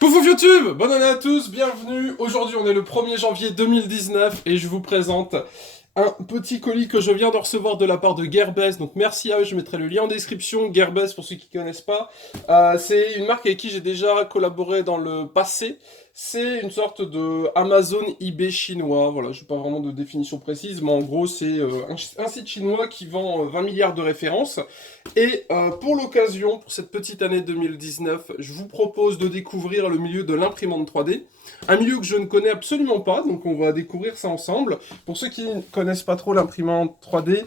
Pouf YouTube, bonne année à tous, bienvenue. Aujourd'hui on est le 1er janvier 2019 et je vous présente un petit colis que je viens de recevoir de la part de Gearbest. Donc merci à eux, je mettrai le lien en description. Gearbest, pour ceux qui ne connaissent pas, c'est une marque avec qui j'ai déjà collaboré dans le passé. C'est une sorte de Amazon eBay chinois. Voilà, je n'ai pas vraiment de définition précise, mais en gros c'est un site chinois qui vend 20 milliards de références. Et pour l'occasion, pour cette petite année 2019, je vous propose de découvrir le milieu de l'imprimante 3D. Un milieu que je ne connais absolument pas, donc on va découvrir ça ensemble. Pour ceux qui ne connaissent pas trop l'imprimante 3D,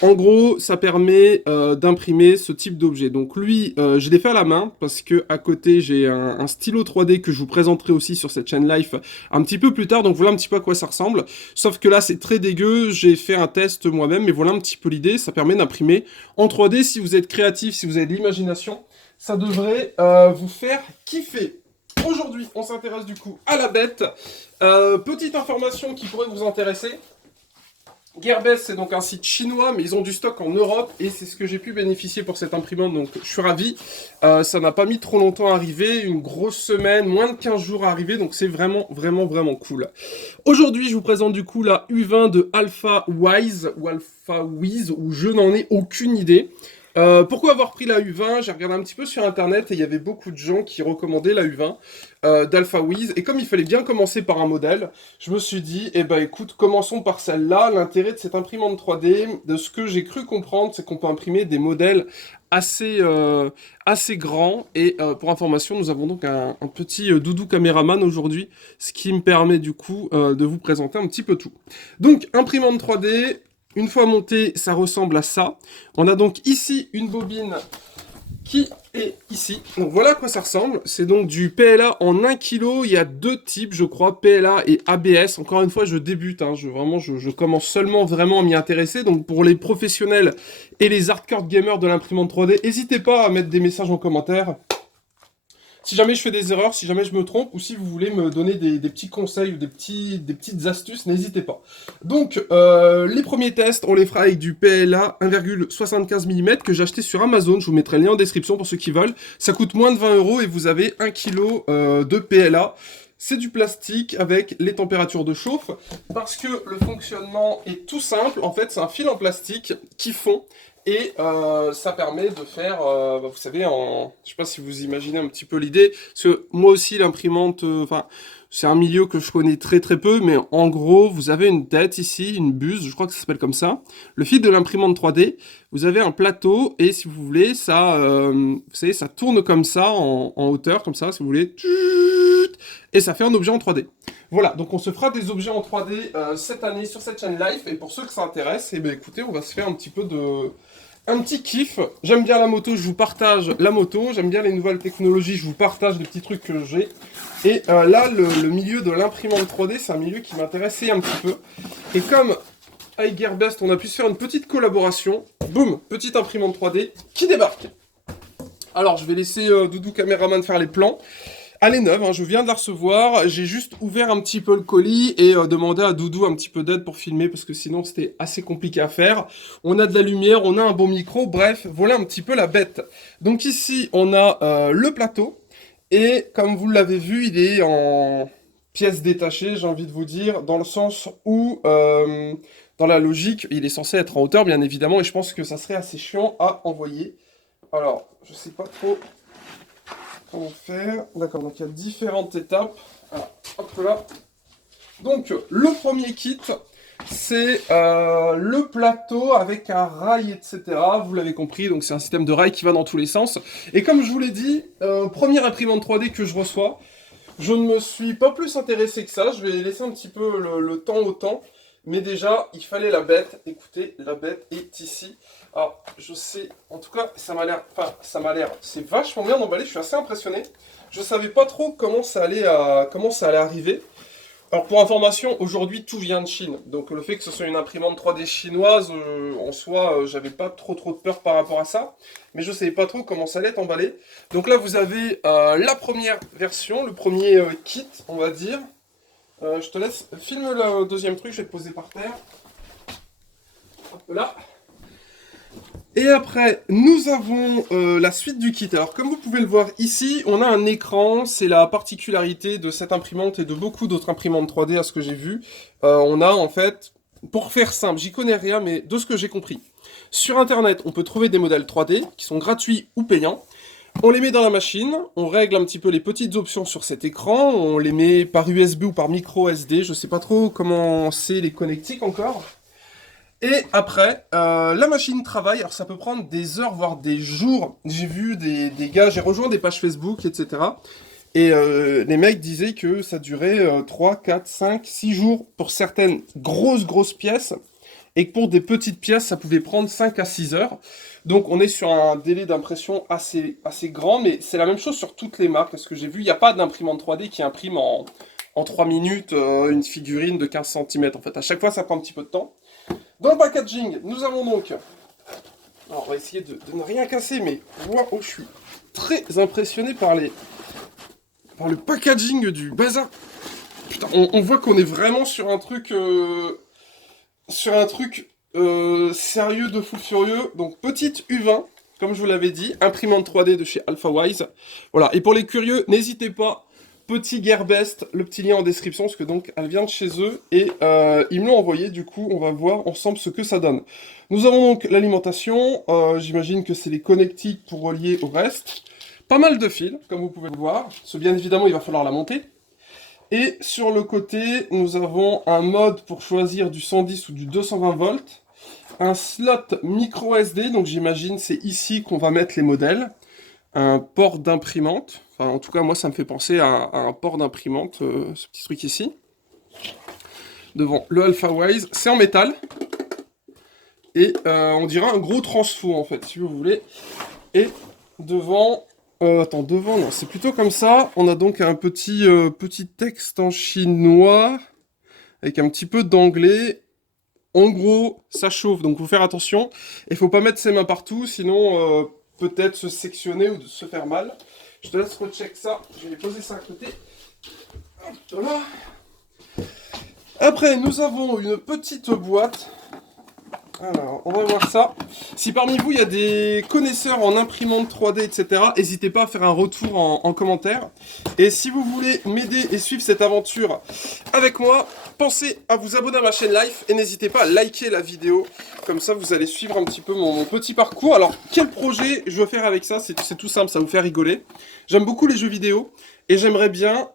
en gros, ça permet d'imprimer ce type d'objet. Donc lui, je l'ai fait à la main, parce que à côté, j'ai un stylo 3D que je vous présenterai aussi sur cette chaîne live un petit peu plus tard. Donc voilà un petit peu à quoi ça ressemble. Sauf que là, c'est très dégueu, j'ai fait un test moi-même, mais voilà un petit peu l'idée. Ça permet d'imprimer en 3D. Si vous êtes créatif, si vous avez de l'imagination, ça devrait vous faire kiffer. Aujourd'hui, on s'intéresse du coup à la bête. Petite information qui pourrait vous intéresser. Gearbest, c'est donc un site chinois, mais ils ont du stock en Europe, et c'est ce que j'ai pu bénéficier pour cette imprimante, donc je suis ravi. Ça n'a pas mis trop longtemps à arriver, une grosse semaine, moins de 15 jours à arriver, donc c'est vraiment cool. Aujourd'hui, je vous présente du coup la U20 de AlphaWise, ou AlphaWise, où je n'en ai aucune idée. Pourquoi avoir pris la U20? J'ai regardé un petit peu sur internet et il y avait beaucoup de gens qui recommandaient la U20 d'AlphaWise. Et comme il fallait bien commencer par un modèle, je me suis dit, eh ben écoute, commençons par celle-là. L'intérêt de cette imprimante 3D, de ce que j'ai cru comprendre, c'est qu'on peut imprimer des modèles assez grands. Et pour information, nous avons donc un petit doudou caméraman aujourd'hui, ce qui me permet du coup de vous présenter un petit peu tout. Donc, imprimante 3D. Une fois monté, ça ressemble à ça. On a donc ici une bobine qui est ici. Donc voilà à quoi ça ressemble. C'est donc du PLA en 1 kg. Il y a deux types, je crois, PLA et ABS. Encore une fois, je débute. Hein. Je commence seulement vraiment à m'y intéresser. Donc pour les professionnels et les hardcore gamers de l'imprimante 3D, n'hésitez pas à mettre des messages en commentaire. Si jamais je fais des erreurs, si jamais je me trompe, ou si vous voulez me donner des petits conseils ou des petites astuces, n'hésitez pas. Donc, les premiers tests, on les fera avec du PLA 1,75 mm que j'ai acheté sur Amazon. Je vous mettrai le lien en description pour ceux qui veulent. Ça coûte moins de 20 € et vous avez 1 kg de PLA. C'est du plastique avec les températures de chauffe parce que le fonctionnement est tout simple. En fait, c'est un fil en plastique qui fond et ça permet de faire, vous savez, je sais pas si vous imaginez un petit peu l'idée, parce que moi aussi l'imprimante, enfin, c'est un milieu que je connais très peu, mais en gros, vous avez une tête ici, une buse, je crois que ça s'appelle comme ça. Le fil de l'imprimante 3D, vous avez un plateau et si vous voulez, ça, vous savez, ça tourne comme ça en hauteur, comme ça, si vous voulez, et ça fait un objet en 3D. Voilà, donc on se fera des objets en 3D cette année sur cette chaîne live. Et pour ceux que ça intéresse, eh bien, écoutez, on va se faire un petit peu de... Un petit kiff. J'aime bien la moto, je vous partage la moto. J'aime bien les nouvelles technologies, je vous partage les petits trucs que j'ai. Et là, le milieu de l'imprimante 3D, c'est un milieu qui m'intéressait un petit peu. Et comme avec Gearbest, on a pu se faire une petite collaboration. Boum, petite imprimante 3D qui débarque. Alors, je vais laisser Doudou Caméraman faire les plans. Elle est neuve, hein, je viens de la recevoir, j'ai juste ouvert un petit peu le colis et demandé à Doudou un petit peu d'aide pour filmer parce que sinon c'était assez compliqué à faire. On a de la lumière, on a un bon micro, bref, voilà un petit peu la bête. Donc ici on a le plateau et comme vous l'avez vu, il est en pièces détachées, j'ai envie de vous dire, dans le sens où, dans la logique, il est censé être en hauteur bien évidemment et je pense que ça serait assez chiant à envoyer. Alors, je sais pas trop... Comment faire? D'accord, donc il y a différentes étapes. Alors, hop là. Donc, le premier kit, c'est le plateau avec un rail, etc. Vous l'avez compris, donc c'est un système de rail qui va dans tous les sens. Et comme je vous l'ai dit, première imprimante 3D que je reçois, je ne me suis pas plus intéressé que ça. Je vais laisser un petit peu le temps au temps. Mais déjà, il fallait la bête. Écoutez, la bête est ici. Alors, je sais, en tout cas, c'est vachement bien emballé. Je suis assez impressionné. Je savais pas trop comment ça allait arriver. Alors, pour information, aujourd'hui, tout vient de Chine. Donc, le fait que ce soit une imprimante 3D chinoise, en soi, j'avais pas trop de peur par rapport à ça. Mais je savais pas trop comment ça allait être emballé. Donc là, vous avez la première version, le premier kit, on va dire. Je te laisse, filme le deuxième truc, je vais te poser par terre. Hop là. Et après, nous avons la suite du kit. Alors, comme vous pouvez le voir ici, on a un écran. C'est la particularité de cette imprimante et de beaucoup d'autres imprimantes 3D à ce que j'ai vu. On a en fait, pour faire simple, j'y connais rien, mais de ce que j'ai compris. Sur Internet, on peut trouver des modèles 3D qui sont gratuits ou payants. On les met dans la machine, on règle un petit peu les petites options sur cet écran, on les met par USB ou par micro SD, je sais pas trop comment c'est les connectiques encore. Et après, la machine travaille, alors ça peut prendre des heures, voire des jours. J'ai vu des gars, j'ai rejoint des pages Facebook, etc. Et les mecs disaient que ça durait 3, 4, 5, 6 jours pour certaines grosses pièces. Et que pour des petites pièces, ça pouvait prendre 5 à 6 heures. Donc on est sur un délai d'impression assez grand, mais c'est la même chose sur toutes les marques. Parce que j'ai vu, il n'y a pas d'imprimante 3D qui imprime en 3 minutes une figurine de 15 cm. En fait, à chaque fois, ça prend un petit peu de temps. Dans le packaging, nous avons donc... Alors, on va essayer de ne rien casser, mais wow, je suis très impressionné par le packaging du bazar. Putain, on voit qu'on est vraiment sur un truc... sérieux de fou furieux. Donc, petite U20, comme je vous l'avais dit, imprimante 3D de chez AlphaWise. Voilà, et pour les curieux, n'hésitez pas... Petit Gearbest, le petit lien en description, parce que donc elle vient de chez eux, et ils me l'ont envoyé, du coup on va voir ensemble ce que ça donne. Nous avons donc l'alimentation, j'imagine que c'est les connectiques pour relier au reste. Pas mal de fils, comme vous pouvez le voir, ce bien évidemment il va falloir la monter. Et sur le côté, nous avons un mode pour choisir du 110 ou du 220 volts. Un slot micro SD, donc j'imagine c'est ici qu'on va mettre les modèles. Un port d'imprimante. Enfin, en tout cas, moi, ça me fait penser à un port d'imprimante, ce petit truc ici. Devant le AlphaWise. C'est en métal. Et on dirait un gros transfo, en fait, si vous voulez. Et devant... attends, devant, non, c'est plutôt comme ça. On a donc un petit texte en chinois, avec un petit peu d'anglais. En gros, ça chauffe, donc faut faire attention. Et faut pas mettre ses mains partout, sinon peut-être se sectionner ou de se faire mal. Je te laisse recheck ça. Je vais poser ça à côté. Hop, voilà. Après, nous avons une petite boîte. Alors, on va voir ça. Si parmi vous, il y a des connaisseurs en imprimante 3D, etc., n'hésitez pas à faire un retour en commentaire. Et si vous voulez m'aider et suivre cette aventure avec moi, pensez à vous abonner à ma chaîne live et n'hésitez pas à liker la vidéo. Comme ça, vous allez suivre un petit peu mon petit parcours. Alors, quel projet je veux faire avec ça? C'est tout simple, ça va vous faire rigoler. J'aime beaucoup les jeux vidéo et j'aimerais bien...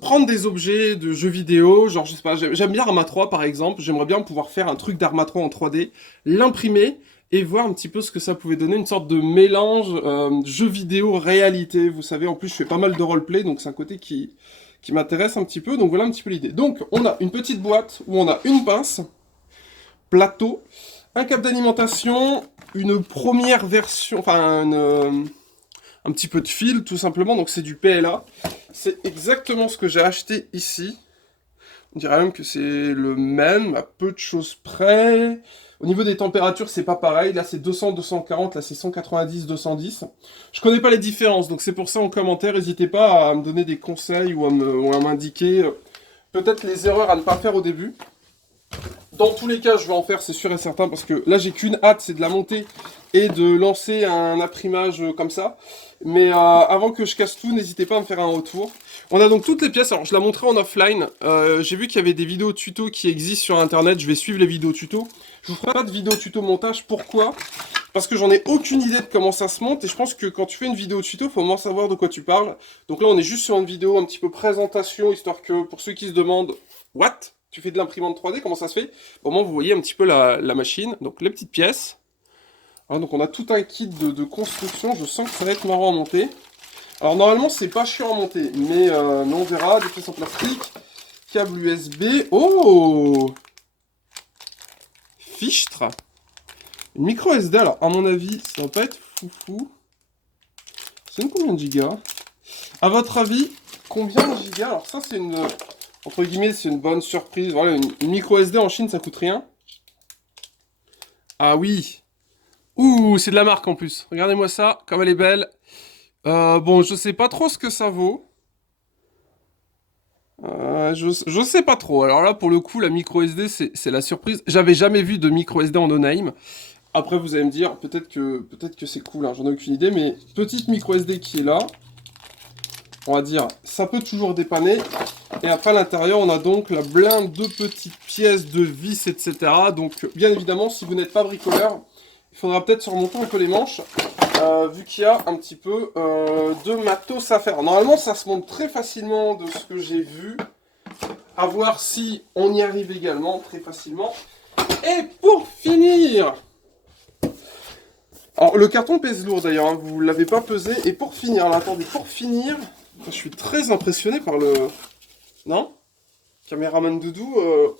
prendre des objets de jeux vidéo, genre je sais pas, j'aime bien Arma 3 par exemple, j'aimerais bien pouvoir faire un truc d'Arma 3 en 3D, l'imprimer et voir un petit peu ce que ça pouvait donner, une sorte de mélange jeu vidéo réalité, vous savez, en plus je fais pas mal de roleplay, donc c'est un côté qui m'intéresse un petit peu, donc voilà un petit peu l'idée. Donc on a une petite boîte où on a une pince, plateau, un câble d'alimentation, une première version, enfin un petit peu de fil tout simplement, donc c'est du PLA. C'est exactement ce que j'ai acheté ici. On dirait même que c'est le même, à peu de choses près. Au niveau des températures, c'est pas pareil. Là, c'est 200, 240, là, c'est 190, 210. Je connais pas les différences, donc c'est pour ça en commentaire, n'hésitez pas à me donner des conseils ou à m'indiquer peut-être les erreurs à ne pas faire au début. Dans tous les cas, je vais en faire, c'est sûr et certain, parce que là, j'ai qu'une hâte, c'est de la monter et de lancer un imprimage comme ça. Mais avant que je casse tout, n'hésitez pas à me faire un retour. On a donc toutes les pièces, alors je la montrerai en offline. J'ai vu qu'il y avait des vidéos tuto qui existent sur internet, je vais suivre les vidéos tuto. Je vous ferai pas de vidéo tuto montage, pourquoi? Parce que j'en ai aucune idée de comment ça se monte, et je pense que quand tu fais une vidéo tuto, il faut au moins savoir de quoi tu parles. Donc là, on est juste sur une vidéo un petit peu présentation, histoire que pour ceux qui se demandent, what? Tu fais de l'imprimante 3D, comment ça se fait? Au moins, vous voyez un petit peu la machine. Donc, les petites pièces. Alors, donc, on a tout un kit de construction. Je sens que ça va être marrant à monter. Alors, normalement, c'est pas chiant à monter. Mais on verra. Des pièces en plastique. Câble USB. Oh! Fichtre. Une micro SD. Alors, à mon avis, ça va pas être foufou. C'est une combien de gigas? À votre avis, combien de gigas? Alors, ça, c'est une... Entre guillemets, c'est une bonne surprise. Voilà, une micro SD en Chine, ça coûte rien. Ah oui. Ouh, c'est de la marque en plus. Regardez-moi ça, comme elle est belle. Bon, je sais pas trop ce que ça vaut. Je sais pas trop. Alors là, pour le coup, la micro SD, c'est la surprise. J'avais jamais vu de micro SD en no-name. Après, vous allez me dire, peut-être que c'est cool, hein, j'en ai aucune idée, mais petite micro SD qui est là. On va dire, ça peut toujours dépanner. Et après, à l'intérieur, on a donc la blinde de petites pièces, de vis, etc. Donc, bien évidemment, si vous n'êtes pas bricoleur, il faudra peut-être surmonter un peu les manches, vu qu'il y a un petit peu de matos à faire. Normalement, ça se monte très facilement de ce que j'ai vu. À voir si on y arrive également très facilement. Et pour finir, alors le carton pèse lourd d'ailleurs, hein, vous ne l'avez pas pesé. Et pour finir, là, attendez, pour finir, je suis très impressionné par le... Non? Caméraman Doudou,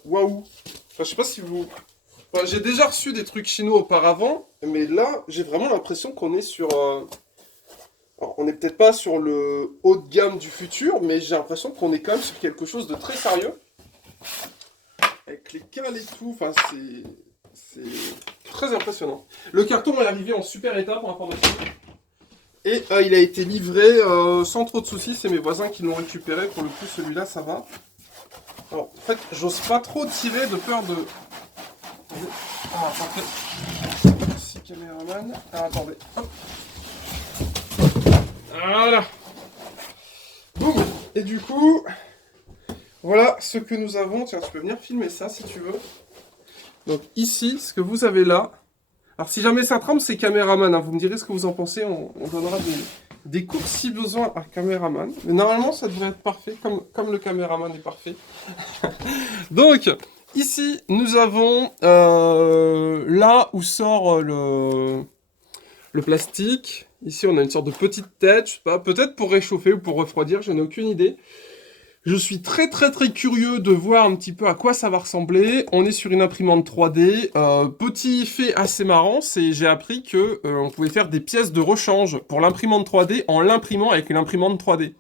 waouh. Enfin, je sais pas si vous... Enfin, j'ai déjà reçu des trucs chinois auparavant, mais là, j'ai vraiment l'impression qu'on est sur... Alors, on n'est peut-être pas sur le haut de gamme du futur, mais j'ai l'impression qu'on est quand même sur quelque chose de très sérieux. Avec les cales et tout, enfin, c'est très impressionnant. Le carton est arrivé en super état pour information. Et il a été livré sans trop de soucis, c'est mes voisins qui l'ont récupéré. Pour le coup, celui-là, ça va. Alors, en fait, j'ose pas trop tirer de peur de... Ah, parfait. Merci, caméraman. Ah, attendez. Hop. Voilà. Boum. Et du coup, voilà ce que nous avons. Tiens, tu peux venir filmer ça si tu veux. Donc ici, ce que vous avez là. Alors si jamais ça tremble, c'est caméraman, hein. Vous me direz ce que vous en pensez. On donnera des coups si besoin à caméraman. Mais normalement, ça devrait être parfait, comme le caméraman est parfait. Donc, ici, nous avons là où sort le plastique. Ici, on a une sorte de petite tête, je sais pas, peut-être pour réchauffer ou pour refroidir, je n'ai aucune idée. Je suis très curieux de voir un petit peu à quoi ça va ressembler. On est sur une imprimante 3D. Petit fait assez marrant, c'est j'ai appris que on pouvait faire des pièces de rechange pour l'imprimante 3D en l'imprimant avec une imprimante 3D.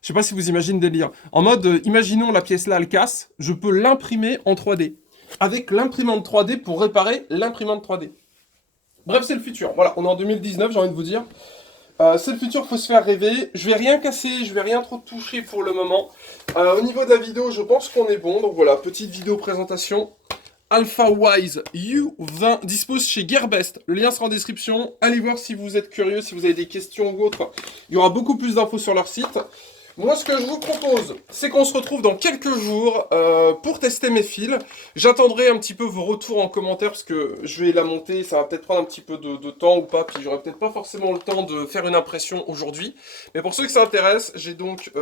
Je sais pas si vous imaginez le délire. En mode, imaginons la pièce là, elle casse, je peux l'imprimer en 3D. Avec l'imprimante 3D pour réparer l'imprimante 3D. Bref, c'est le futur. Voilà, on est en 2019, j'ai envie de vous dire. C'est le futur, faut se faire rêver. Je vais rien casser, je vais rien trop toucher pour le moment. Au niveau de la vidéo, je pense qu'on est bon. Donc voilà, petite vidéo présentation. AlphaWise U20 dispose chez Gearbest. Le lien sera en description. Allez voir si vous êtes curieux, si vous avez des questions ou autres. Il y aura beaucoup plus d'infos sur leur site. Moi, ce que je vous propose, c'est qu'on se retrouve dans quelques jours pour tester mes fils. J'attendrai un petit peu vos retours en commentaire parce que je vais la monter. Ça va peut-être prendre un petit peu de temps ou pas. Puis j'aurai peut-être pas forcément le temps de faire une impression aujourd'hui. Mais pour ceux que ça intéresse, j'ai donc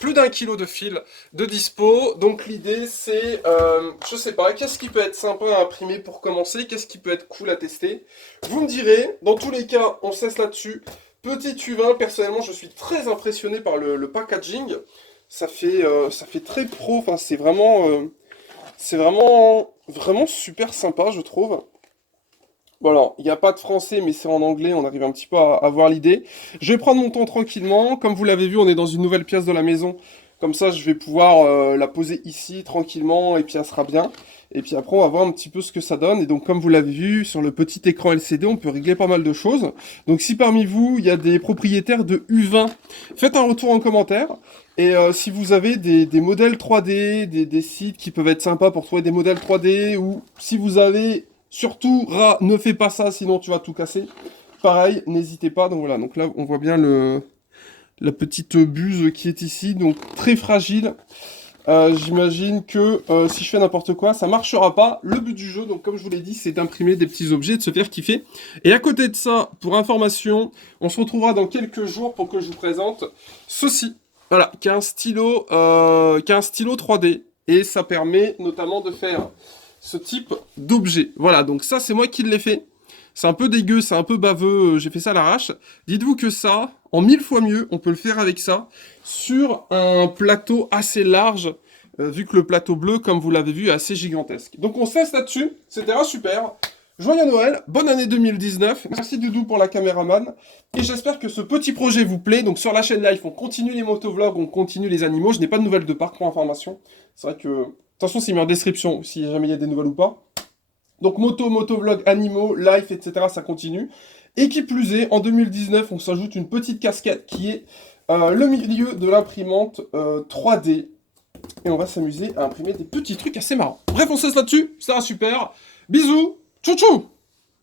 plus d'1 kilo de fils de dispo. Donc l'idée, c'est, je sais pas, qu'est-ce qui peut être sympa à imprimer pour commencer? Qu'est-ce qui peut être cool à tester? Vous me direz. Dans tous les cas, on cesse là-dessus. Petit U20, personnellement, je suis très impressionné par le packaging. Ça fait très pro. Enfin, c'est vraiment super sympa, je trouve. Bon alors, il n'y a pas de français, mais c'est en anglais. On arrive un petit peu à voir l'idée. Je vais prendre mon temps tranquillement. Comme vous l'avez vu, on est dans une nouvelle pièce de la maison. Comme ça, je vais pouvoir la poser ici tranquillement et puis elle sera bien. Et puis après, on va voir un petit peu ce que ça donne. Et donc, comme vous l'avez vu, sur le petit écran LCD, on peut régler pas mal de choses. Donc, si parmi vous, il y a des propriétaires de U20, faites un retour en commentaire. Et si vous avez des modèles 3D, des sites qui peuvent être sympas pour trouver des modèles 3D, ou si vous avez, surtout, rat, ne fais pas ça, sinon tu vas tout casser. Pareil, n'hésitez pas. Donc voilà, donc là, on voit bien la petite buse qui est ici, donc très fragile. J'imagine que si je fais n'importe quoi, ça marchera pas. Le but du jeu, donc comme je vous l'ai dit, c'est d'imprimer des petits objets, de se faire kiffer. Et à côté de ça, pour information, on se retrouvera dans quelques jours pour que je vous présente ceci. Voilà, qui est un stylo 3D. Et ça permet notamment de faire ce type d'objet. Voilà, donc ça, c'est moi qui l'ai fait. C'est un peu dégueu, c'est un peu baveux, j'ai fait ça à l'arrache. Dites-vous que ça, en 1000 fois mieux, on peut le faire avec ça, sur un plateau assez large, vu que le plateau bleu, comme vous l'avez vu, est assez gigantesque. Donc on se laisse là-dessus, c'était un super. Joyeux Noël, bonne année 2019, merci Doudou pour la caméraman, et j'espère que ce petit projet vous plaît. Donc sur la chaîne live, on continue les motovlogs, on continue les animaux, je n'ai pas de nouvelles de parc pour information. C'est vrai que, attention c'est mis en description si jamais il y a des nouvelles ou pas. Donc motovlog, animaux, live, etc. ça continue. Et qui plus est, en 2019, on s'ajoute une petite casquette qui est le milieu de l'imprimante 3D. Et on va s'amuser à imprimer des petits trucs assez marrants. Bref, on se laisse là-dessus, ça sera super. Bisous, tchou tchou.